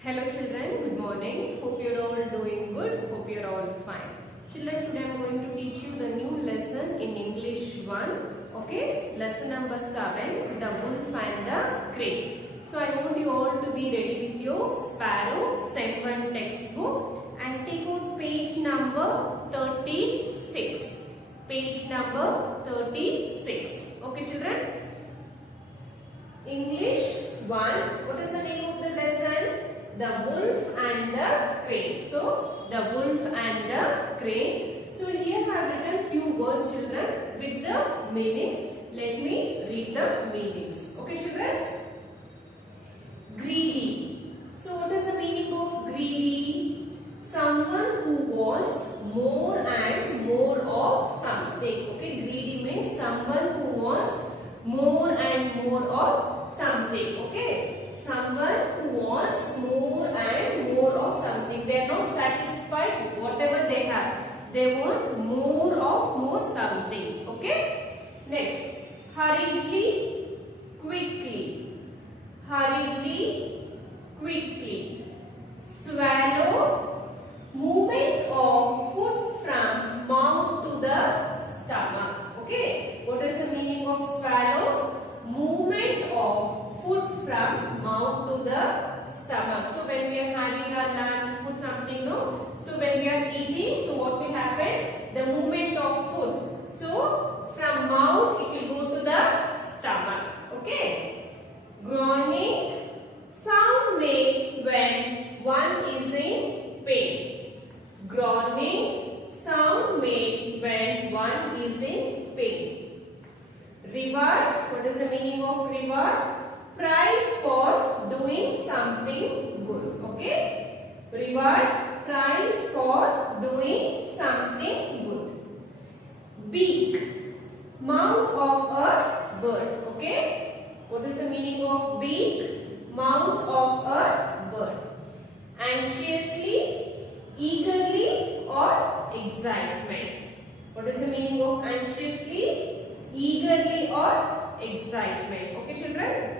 Hello children, good morning. Hope you're all doing good. Hope you're all fine. Children, today I'm going to teach you the new lesson in English 1. Okay, lesson number 7, the wolf and the crane. So I want you all to be ready with your Sparrow Sem 1 textbook and take out page number 36. Page number 36. Okay children? English 1. What is the name of the lesson? The wolf and the crane. So, the wolf and the crane. So, here I have written few words children with the meanings. Let me read the meanings. Okay children? Greedy. So, what is the meaning of greedy? Someone who wants more and more of something. Okay, greedy means someone who wants more and more of something. Okay. Someone who wants more and more of something. They are not satisfied with whatever they have. They want more of more something. Okay. Next, hurriedly, quickly. Hurriedly, quickly. Swallow, movement of food from mouth to the stomach. Okay. What is the meaning of swallow? Movement of food from mouth to the stomach. So when we are having our lunch, food something, no? So when we are eating, so what will happen? The movement of food. So from mouth it will go to the stomach. Okay. Groaning, sound made when one is in pain. Groaning, sound made when one is in pain. Reward, what is the meaning of reward? Prize for doing something good. Okay. Reward, prize for doing something good. Beak, mouth of a bird. Okay. What is the meaning of beak? Mouth of a bird. Anxiously, eagerly or excitement. What is the meaning of anxiously? Eagerly or excitement. Okay children?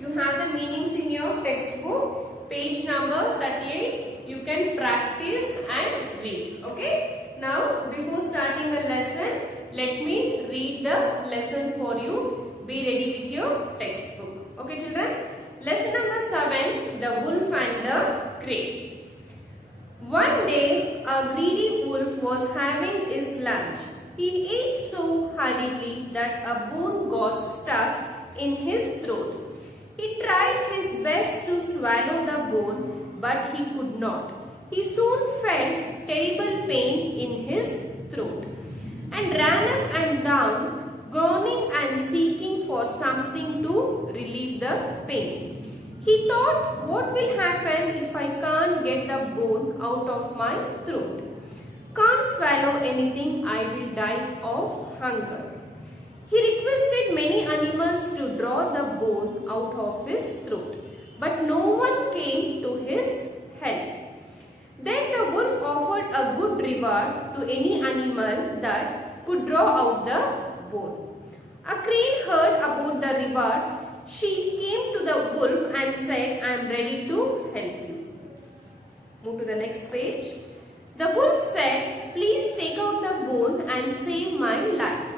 You have the meanings in your textbook, page number 38. You can practice and read. Okay. Now, before starting a lesson, let me read the lesson for you. Be ready with your textbook. Okay children. Lesson number 7, the wolf and the crane. One day, a greedy wolf was having his lunch. He ate so hurriedly that a bone got stuck in his throat. He tried his best to swallow the bone, but he could not. He soon felt terrible pain in his throat and ran up and down, groaning and seeking for something to relieve the pain. He thought, what will happen if I can't get the bone out of my throat? Can't swallow anything, I will die of hunger. He requested many animals to draw the bone out of his throat, but no one came to his help. Then the wolf offered a good reward to any animal that could draw out the bone. A crane heard about the reward. She came to the wolf and said, I am ready to help you. Move to the next page. The wolf said, please take out the bone and save my life.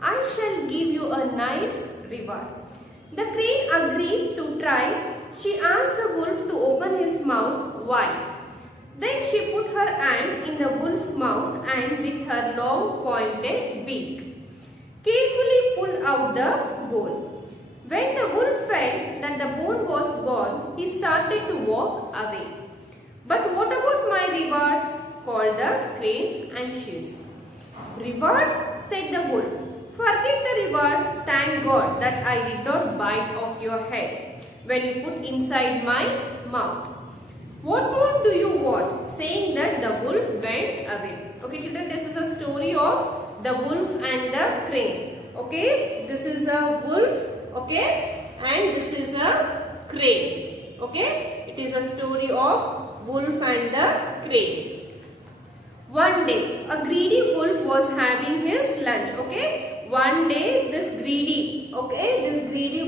I shall give you a nice reward. The crane agreed to try. She asked the wolf to open his mouth wide. Then she put her hand in the wolf's mouth and with her long pointed beak carefully pulled out the bone. When the wolf felt that the bone was gone, he started to walk away. But what about my reward? Called the crane anxiously. Reward? Said the wolf. Forget the reward. Thank God that I did not bite off your head when you put inside my mouth. What more do you want? Saying that the wolf went away. Okay children, this is a story of the wolf and the crane. Okay, this is a wolf. Okay, and this is a crane. Okay, it is a story of wolf and the crane. One day, a greedy wolf was having his lunch. Okay, one day this greedy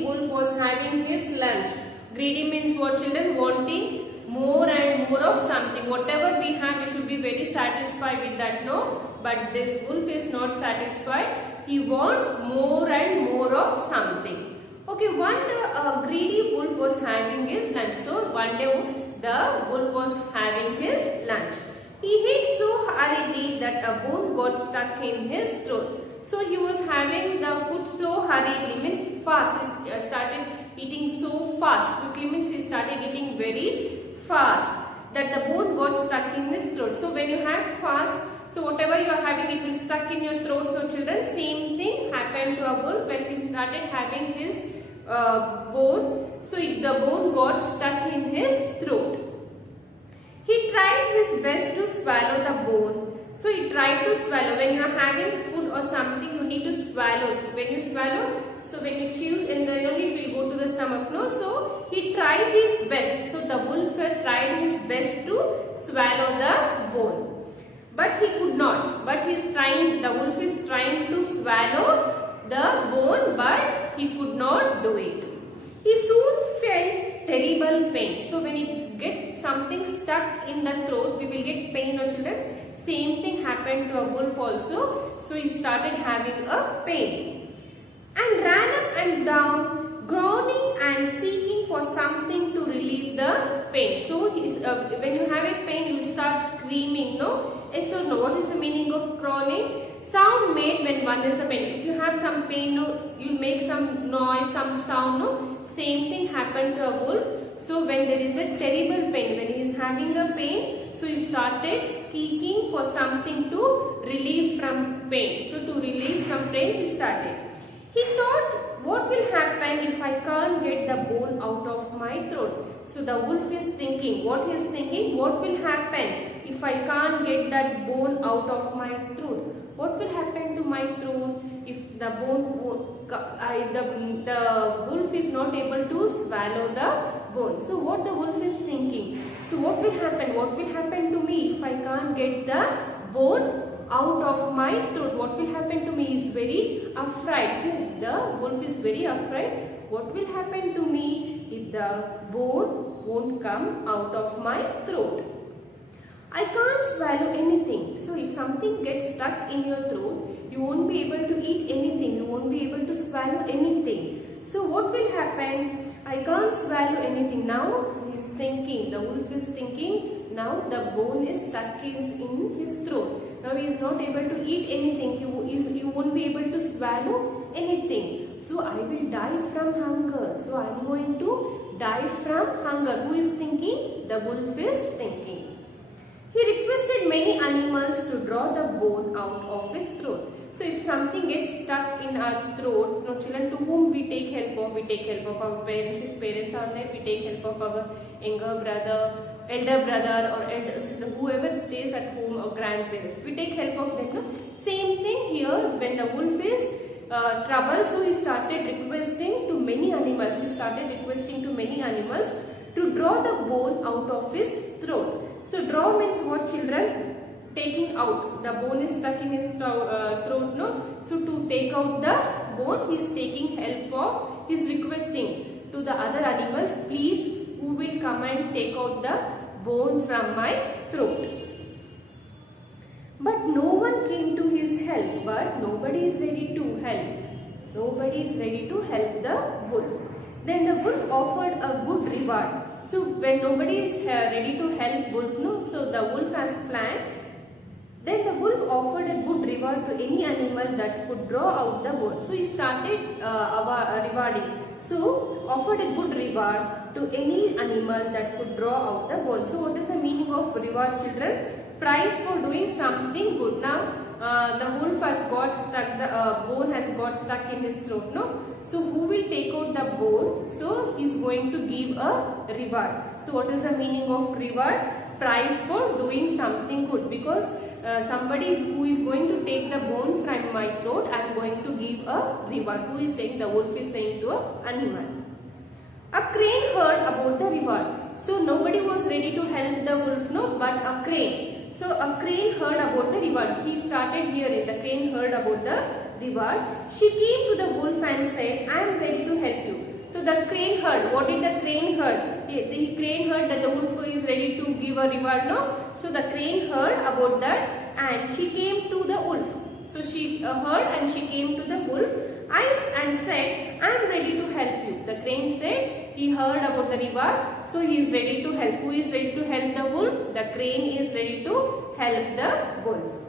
wolf was having his lunch. Greedy means what children? Wanting more and more of something. Whatever we have, we should be very satisfied with that, no? But this wolf is not satisfied. He wants more and more of something. Okay, one day a greedy wolf was having his lunch. So one day the wolf was having his lunch. He ate so hurriedly that a bone got stuck in his throat. So he was having the food so hurriedly, means fast. He started eating so fast. Quickly means he started eating very fast, that the bone got stuck in his throat. So when you have fast, so whatever you are having, it will stuck in your throat, no children. Same thing happened to a wolf when he started having his bone. So the bone got stuck in his throat. He tried his best to swallow the bone. So he tried to swallow. When you are having food or something, you need to swallow. When you swallow, so when you chew, and then only it will go to the stomach. No, so he tried his best. So the wolf tried his best to swallow the bone, but he could not. But he's trying. The wolf is trying to swallow the bone, but he could not do it. He soon felt terrible pain. So when you get something stuck in the throat, we will get pain, no children. Same thing happened to a wolf also. So he started having a pain and ran up and down, groaning and seeking for something to relieve the pain. So when you have a pain, you start screaming, no? Yes or no? What is the meaning of groaning? Sound made when one is the pain. If you have some pain, no, you make some noise, some sound, no? Same thing happened to a wolf. So when there is a terrible pain, when he is having a pain, so he started seeking for something to relieve from pain. So to relieve from pain, he started. He thought, what will happen if I can't get the bone out of my throat? So the wolf is thinking, what he is thinking? What will happen if I can't get that bone out of my throat? What will happen to my throat if the the wolf is not able to swallow the bone? So what the wolf is thinking? So what will happen? What will happen to me if I can't get the bone out of my throat? What will happen to me? Is very afraid. The wolf is very afraid. What will happen to me if the bone won't come out of my throat? I can't swallow anything. So if something gets stuck in your throat, you won't be able to eat anything. You won't be able to swallow anything. So what will happen? I can't swallow anything. Now he is thinking, the wolf is thinking, now the bone is stuck in his throat. Now he is not able to eat anything. He won't be able to swallow anything. So I will die from hunger. So I am going to die from hunger. Who is thinking? The wolf is thinking. He requested many animals to draw the bone out of his throat. So if something gets stuck in our throat, no children, to whom we take help of? We take help of our parents. If parents are there, we take help of our younger brother, elder brother or elder sister, whoever stays at home, or grandparents. We take help of them. No? Same thing here, when the wolf is troubled, so he started requesting to many animals. He started requesting to many animals to draw the bone out of his throat. So draw means what, children? Taking out. The bone is stuck in his throat, no? So to take out the bone, he is taking help of, he is requesting to the other animals, please, who will come and take out the bone from my throat. But no one came to his help, but nobody is ready to help. Nobody is ready to help the wolf. Then the wolf offered a good reward. So when nobody is ready to help wolf, no, so the wolf has planned. Then the wolf offered a good reward to any animal that could draw out the bone. So he started rewarding. So offered a good reward to any animal that could draw out the bone. So what is the meaning of reward, children? Prize for doing something good. Now the wolf has got stuck, the bone has got stuck in his throat, no? So who will take out the bone? So he is going to give a reward. So what is the meaning of reward? Prize for doing something good. Because somebody who is going to take the bone from my throat, I am going to give a reward. Who is saying? The wolf is saying to an animal. A crane heard about the reward. So nobody was ready to help the wolf, no, but a crane. So a crane heard about the reward. He started hearing. The crane heard about the reward. She came to the wolf and said, I am ready to help you. So the crane heard. What did the crane heard? The crane heard that the wolf is ready to give a reward. No. So the crane heard about that, and she came to the wolf. So she heard and she came to the wolf and said, "I am ready to help you." The crane said he heard about the reward, so he is ready to help. Who is ready to help the wolf? The crane is ready to help the wolf.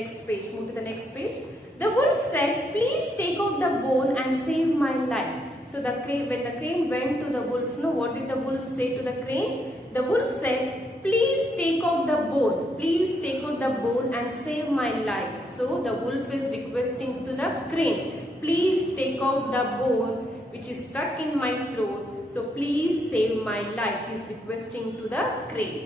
Next page. Move to the next page. The wolf said, "Please take out the bone and save my life." So the crane, when the crane went to the wolf, no, what did the wolf say to the crane? The wolf said, "Please take out the bone. Please take out the bone and save my life." So the wolf is requesting to the crane, "Please take out the bone which is stuck in my throat. So please save my life." He is requesting to the crane.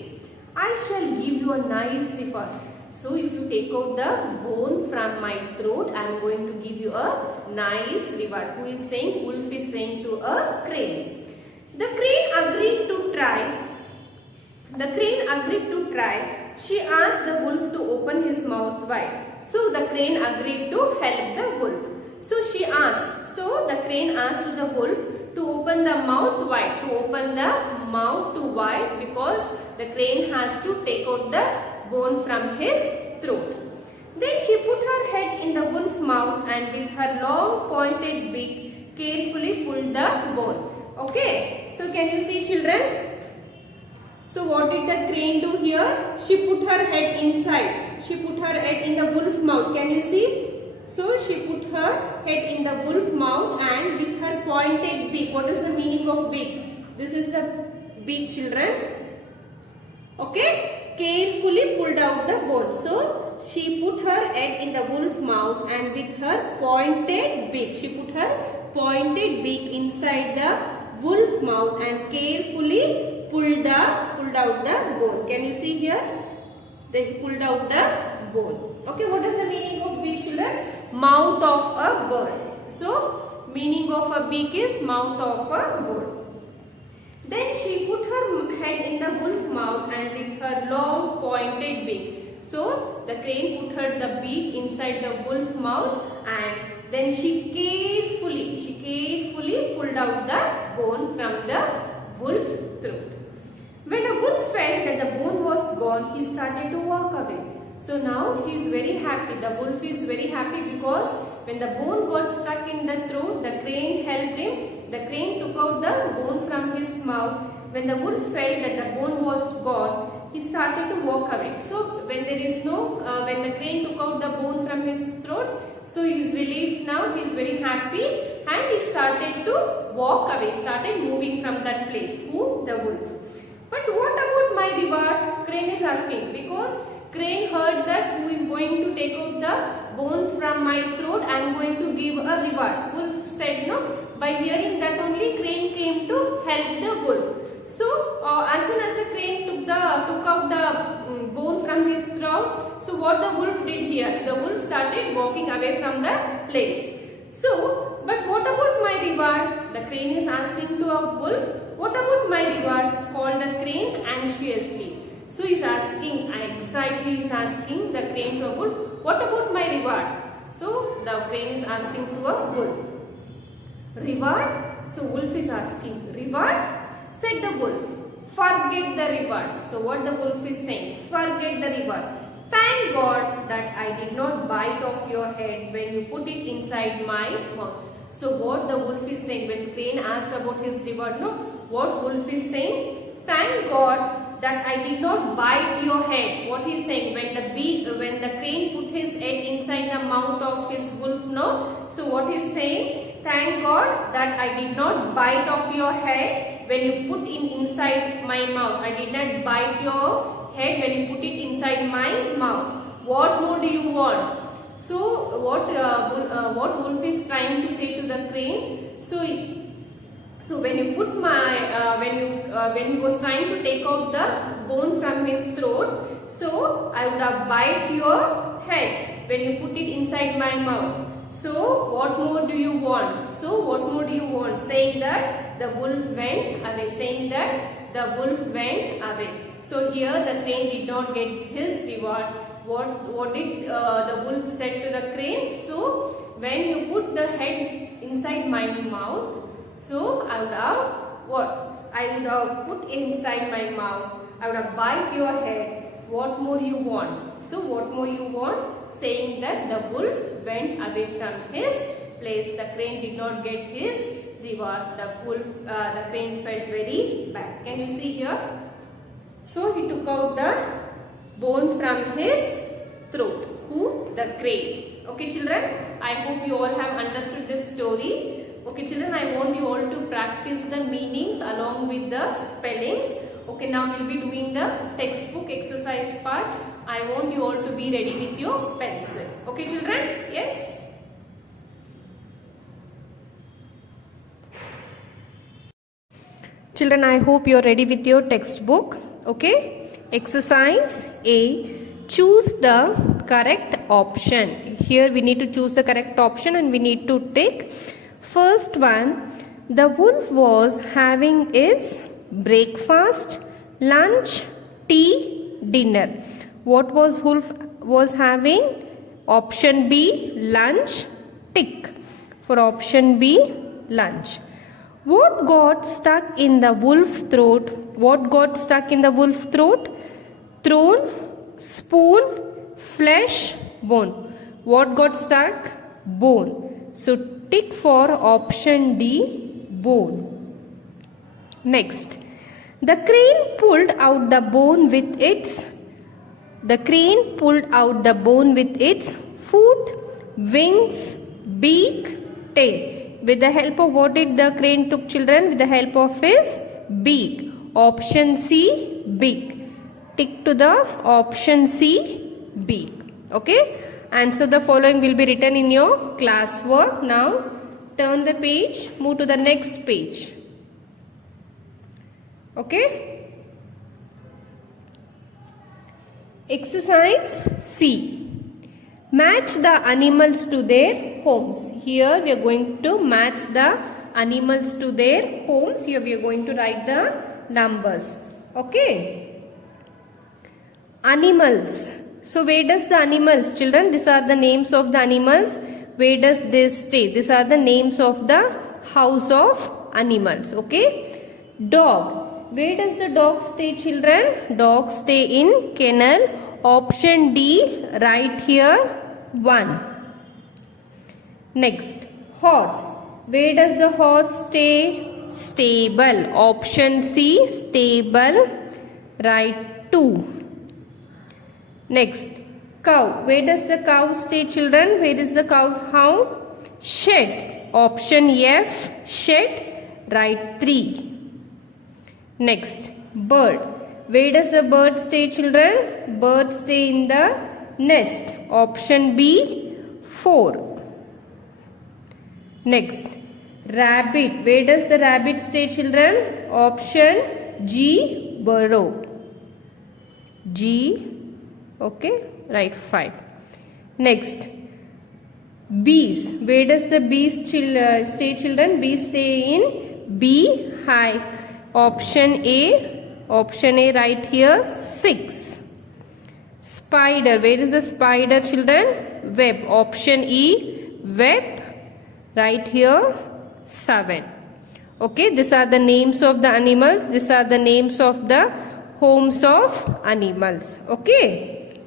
"I shall give you a nice reward. So if you take out the bone from my throat, I am going to give you a nice reward." Who is saying? Wolf is saying to a crane. The crane agreed to try. The crane agreed to try. She asked the wolf to open his mouth wide. So the crane agreed to help the wolf. So she asked. So the crane asked to the wolf to open the mouth wide. To open the mouth too wide, because the crane has to take out the bone from his throat. Then she put her head in the wolf's mouth and with her long pointed beak carefully pulled the bone. Okay. So can you see, children? So what did the crane do here? She put her head inside. She put her head in the wolf's mouth. Can you see? So she put her head in the wolf's mouth and with her pointed beak. What is the meaning of beak? This is the beak, children. Okay. Carefully pulled out the bone. So she put her head in the wolf's mouth and with her pointed beak. She put her pointed beak inside the wolf's mouth and carefully pulled out the bone. Can you see here? They pulled out the bone. Okay, what is the meaning of beak, children? Mouth of a bird. So meaning of a beak is mouth of a bird. Then she put her head in the wolf's mouth and with her long pointed beak. So the crane put her the beak inside the wolf's mouth and then she carefully pulled out the bone from the wolf's throat. When the wolf felt that the bone was gone, he started to walk away. So now he is very happy. The wolf is very happy because when the bone got stuck in the throat, the crane helped him. The crane took out the bone from his mouth. When the wolf felt that the bone was gone, he started to walk away. So when there is no, when the crane took out the bone from his throat, so he is relieved now. He is very happy and he started to walk away. Started moving from that place. Who? The wolf. But what about my reward? Crane is asking, because crane heard that who is going to take out the bone from my throat, I am going to give a reward. Wolf said no. By hearing that only, crane came to help the wolf. So as soon as the crane took out the bone from his throat, so what the wolf did here? The wolf started walking away from the place. So, but what about my reward? The crane is asking to a wolf, what about my reward? Called the crane anxiously. So he is asking, excitedly is asking the crane to a wolf, what about my reward? So the crane is asking to a wolf. Reward? So wolf is asking, reward? Said the wolf, forget the reward. So what the wolf is saying? Forget the reward. Thank God that I did not bite off your head when you put it inside my mouth. So what the wolf is saying, when crane asks about his reward, no, what wolf is saying? Thank God that I did not bite your head. What he is saying, when the crane put his head inside the mouth of his wolf, no. So what he is saying? Thank God that I did not bite off your head when you put it inside my mouth. I did not bite your head when you put it inside my mouth. What more do you want? So what wolf is trying to say to the crane? So when you put when he was trying to take out the bone from his throat, so I would have bite your head when you put it inside my mouth. So what more do you want? So what more do you want? Saying that the wolf went away. Saying that the wolf went away. So here the crane did not get his reward. What did the wolf said to the crane? So when you put the head in inside my mouth. So I would have what? I would have put inside my mouth. I would have bite your head. What more you want? So what more you want? Saying that the wolf went away from his place. The crane did not get his reward. The crane felt very bad. Can you see here? So he took out the bone from his throat. Who? The crane. Okay children, I hope you all have understood this story. Okay children, I want you all to practice the meanings along with the spellings. Okay, now we will be doing the textbook exercise part. I want you all to be ready with your pencil. Okay children, yes? Children, I hope you are ready with your textbook. Okay, exercise A. Choose the correct option. Here we need to choose the correct option and we need to take first one. The wolf was having his breakfast, lunch, tea, dinner. What was wolf was having? Option B, lunch, tick. For option B, lunch. What got stuck in the wolf throat? What got stuck in the wolf throat? Throne, spoon, flesh, bone. What got stuck? Bone. So tick for option D, bone. Next, the crane pulled out the bone with its foot, wings, beak, tail. With the help of what did the crane took children? With the help of his beak. Option C, beak. Tick to the option C, beak. Okay. Answer the following will be written in your classwork. Now turn the page. Move to the next page. Okay. Exercise C. Match the animals to their homes. Here we are going to match the animals to their homes. Here we are going to write the numbers. Okay. Animals. So where does the animals, children? These are the names of the animals. Where does this stay? These are the names of the house of animals. Okay. Dog. Where does the dog stay, children? Dog stay in kennel. Option D, right here. 1. Next, horse. Where does the horse stay? Stable. Option C, stable. Right 2. Next, cow. Where does the cow stay, children? Where is the cow's house? Shed. Option F, shed. Right 3. Next, bird. Where does the bird stay, children? Bird stay in the nest. Option B, 4. Next, rabbit. Where does the rabbit stay, children? Option G, burrow. G, okay, right 5. Next, bees. Where does the bees stay, children? Bees stay in B, hive. Option A right here 6. Spider. Where is the spider, children? Web. Option E, web. Right here 7. Okay, these are the names of the animals. These are the names of the homes of animals. Okay.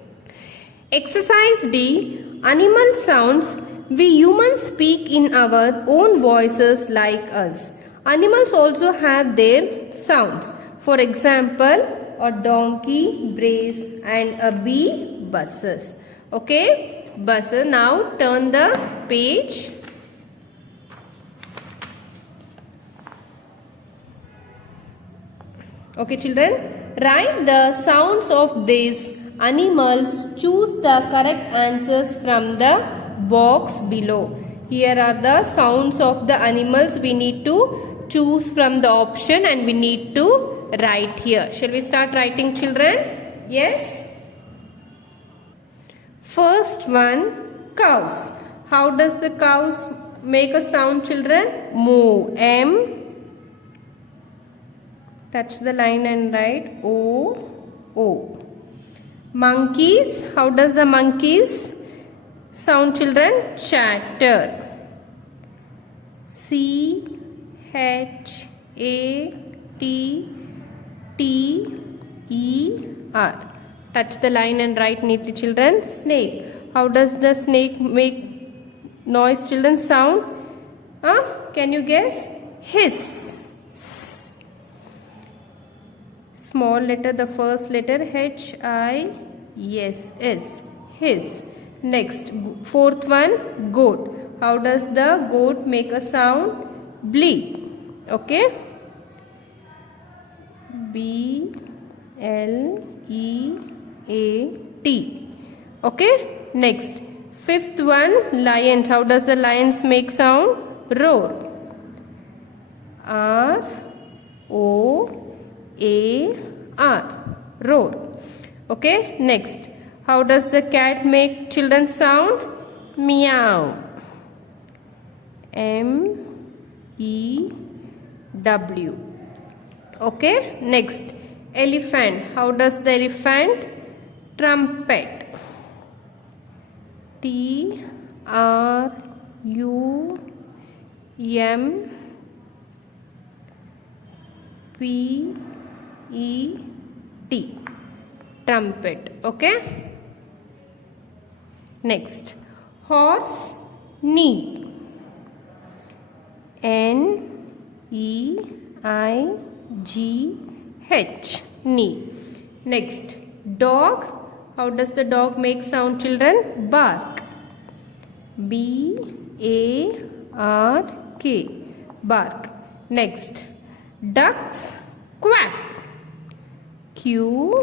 Exercise D. Animal sounds. We humans speak in our own voices like us. Animals also have their sounds. For example, a donkey brays and a bee buzzes. Okay, buzzer. Now turn the page. Okay, children, write the sounds of these animals. Choose the correct answers from the box below. Here are the sounds of the animals. We need to choose from the option and we need to write here. Shall we start writing, children? Yes. First one, cows. How does the cows make a sound, children? Moo. M. Touch the line and write O. O. Monkeys. How does the monkeys sound, children? Chatter. CHATTER. Touch the line and write neatly, children. Snake. How does the snake make noise, children? Sound? Can you guess? Hiss. Small letter, the first letter, HISS. Hiss. Next, fourth one, goat. How does the goat make a sound? Bleat. Okay. BLEAT. Okay. Next, fifth one, lions. How does the lions make sound? Roar. ROAR. Roar. Okay. Next, how does the cat make children sound? Meow. MEW. Okay. Next, elephant. How does the elephant? Trumpet. TRUMPET. Trumpet. Okay. Next, horse. Neat. NEIGH. Neat. Next, dog. How does the dog make sound, children? Bark. BARK. Bark. Next, ducks. Quack. QUACK.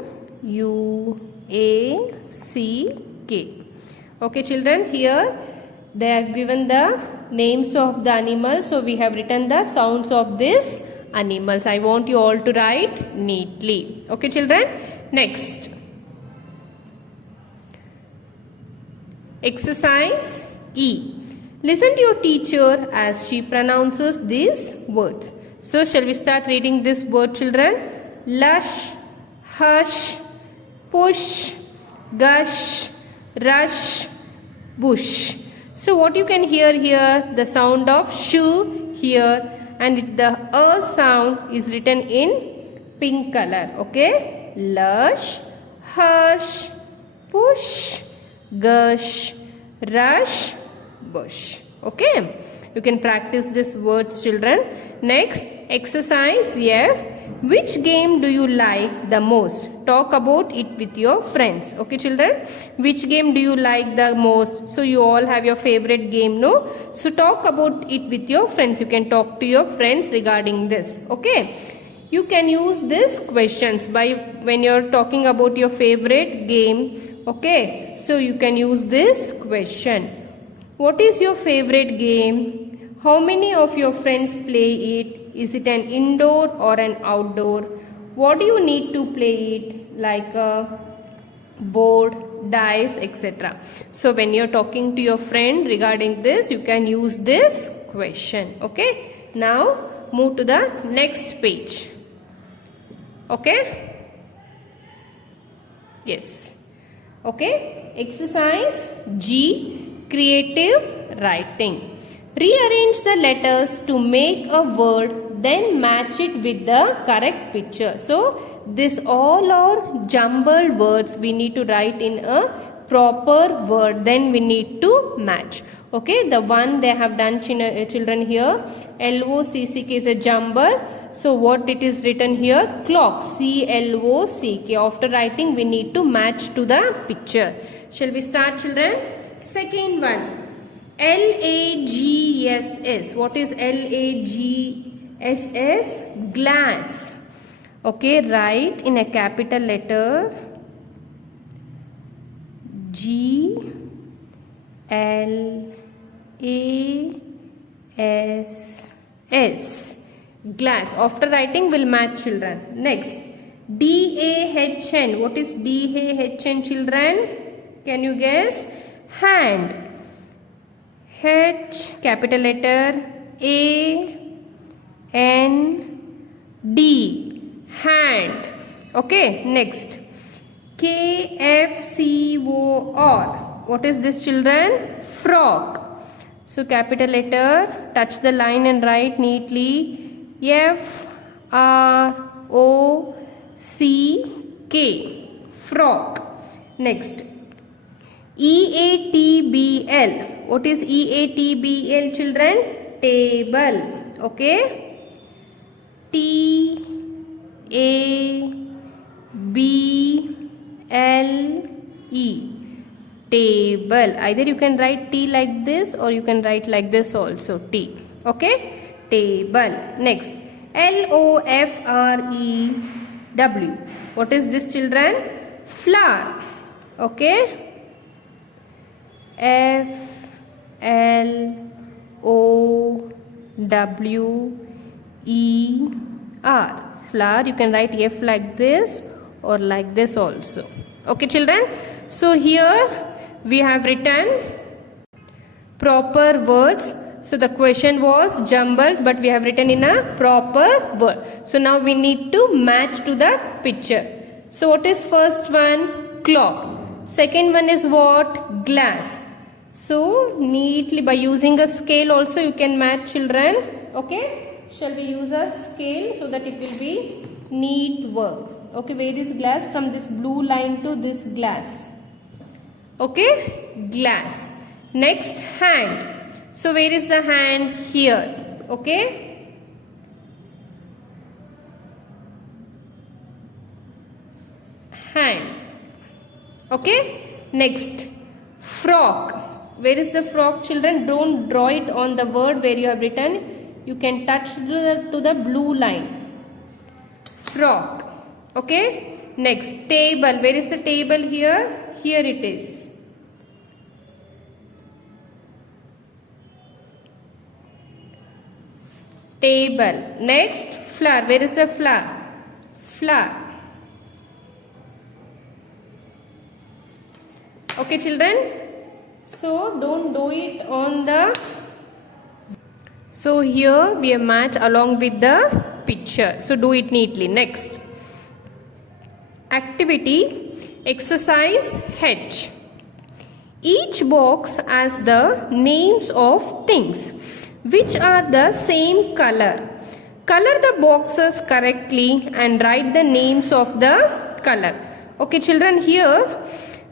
Okay, children, here they are given the names of the animals. So we have written the sounds of these animals. I want you all to write neatly. Okay, children. Next, exercise E. Listen to your teacher as she pronounces these words. So shall we start reading this word, children? Lush, hush, push, gush, rush, bush. So what you can hear here, the sound of shoe here, and the sound is written in pink color. Okay, lush, hush, push, gush, rush, bush. Okay, you can practice these words, children. Next, exercise F. Which game do you like the most? Talk about it with your friends. Okay, children? Which game do you like the most? So you all have your favorite game, no? So talk about it with your friends. You can talk to your friends regarding this. Okay? You can use these questions by when you're talking about your favorite game. Okay? So you can use this question. What is your favorite game? How many of your friends play it? Is it an indoor or an outdoor? What do you need to play it? Like a board, dice, etc. So when you're talking to your friend regarding this, you can use this question. Okay. Now move to the next page. Okay. Yes. Okay. Exercise G. Creative writing. Rearrange the letters to make a word, then match it with the correct picture. So, this all are jumbled words we need to write in a proper word. Then we need to match. Okay, the one they have done children here, LOCCK is a jumble. So, what it is written here? Clock, CLOCK. After writing, we need to match to the picture. Shall we start, children? Second one. LAGSS. What is LAGSS? Glass. Okay, write in a capital letter GLASS. Glass. After writing, will match, children. Next, DAHN. What is DAHN, children? Can you guess? Hand. H, capital letter AND. Hand. Okay, next. KFCOR. What is this, children? Frog. So capital letter touch the line and write neatly F-R-O-C-K, frog. Next, E-A-T-B-L. What is E-A-T-B-L, children? Table. Okay. T-A-B-L-E. Table. Either you can write T like this or you can write like this also. T. Okay. Table. Next, L-O-F-R-E-W. What is this, children? Flower. Okay. F-L-O-W-E-R. Flower. You can write F like this or like this also. Okay, children. So here we have written proper words. So the question was jumbled, but we have written in a proper word. So now we need to match to the picture. So what is first one? Clock. Second one is what? Glass. So neatly by using a scale also you can match, children. Okay. Shall we use a scale so that it will be neat work. Okay. Where is glass? From this blue line to this glass. Okay. Glass. Next, hand. So where is the hand? Here. Okay. Hand. Okay. Next, frog. Where is the frog, children? Don't draw it on the word where you have written. You can touch to the blue line. Frog. Okay. Next, table. Where is the table here? Here it is. Table. Next, flower. Where is the flower? Flower. Okay, children. So don't do it on the. So here we have matched along with the picture. So do it neatly. Next, activity exercise H. Each box has the names of things which are the same color. Color the boxes correctly and write the names of the color. Okay, children, here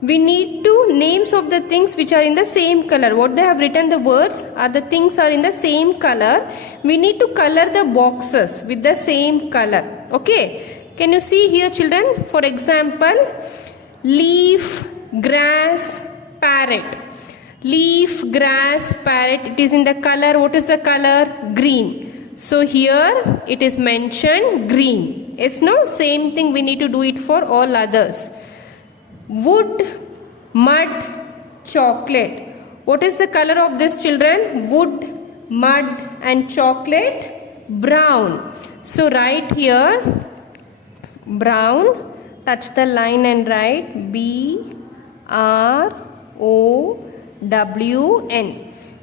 we need to names of the things which are in the same color. What they have written, the words are the things are in the same color. We need to color the boxes with the same color. Okay. Can you see here, children? For example, leaf, grass, parrot. Leaf, grass, parrot. It is in the color. What is the color? Green. So here it is mentioned green. It's no same thing. We need to do it for all others. Wood, mud, chocolate. What is the color of this, children? Wood, mud and chocolate? Brown. So write here brown. Touch the line and write B-R-O-W-N.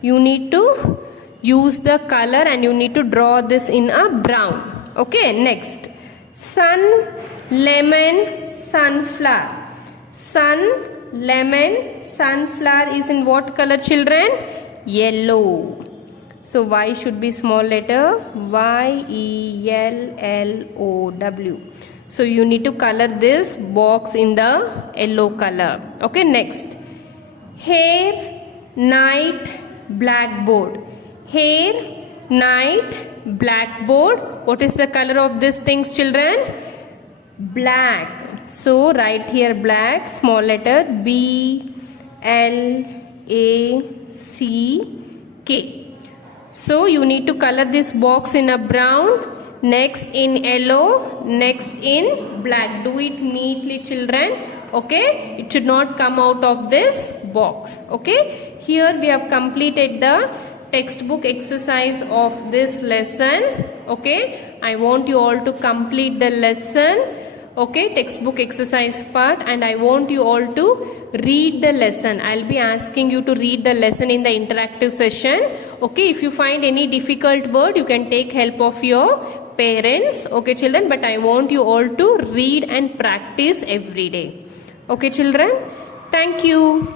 You need to use the color and you need to draw this in a brown. Okay, next. Sun, lemon, sunflower. Sun, lemon, sunflower is in what color, children? Yellow. So Y should be small letter Y-E-L-L-O-W. So you need to color this box in the yellow color. Okay, next. Hair, night, blackboard. Hair, night, blackboard. What is the color of these things, children? Black. So write here black, small letter B-L-A-C-K. So you need to color this box in a brown, next in yellow, next in black. Do it neatly, children. Okay, it should not come out of this box. Okay, here we have completed the textbook exercise of this lesson. Okay, I want you all to complete the lesson. Okay, textbook exercise part, and I want you all to read the lesson. I'll be asking you to read the lesson in the interactive session. Okay, if you find any difficult word, you can take help of your parents. Okay, children, but I want you all to read and practice every day. Okay, children, thank you.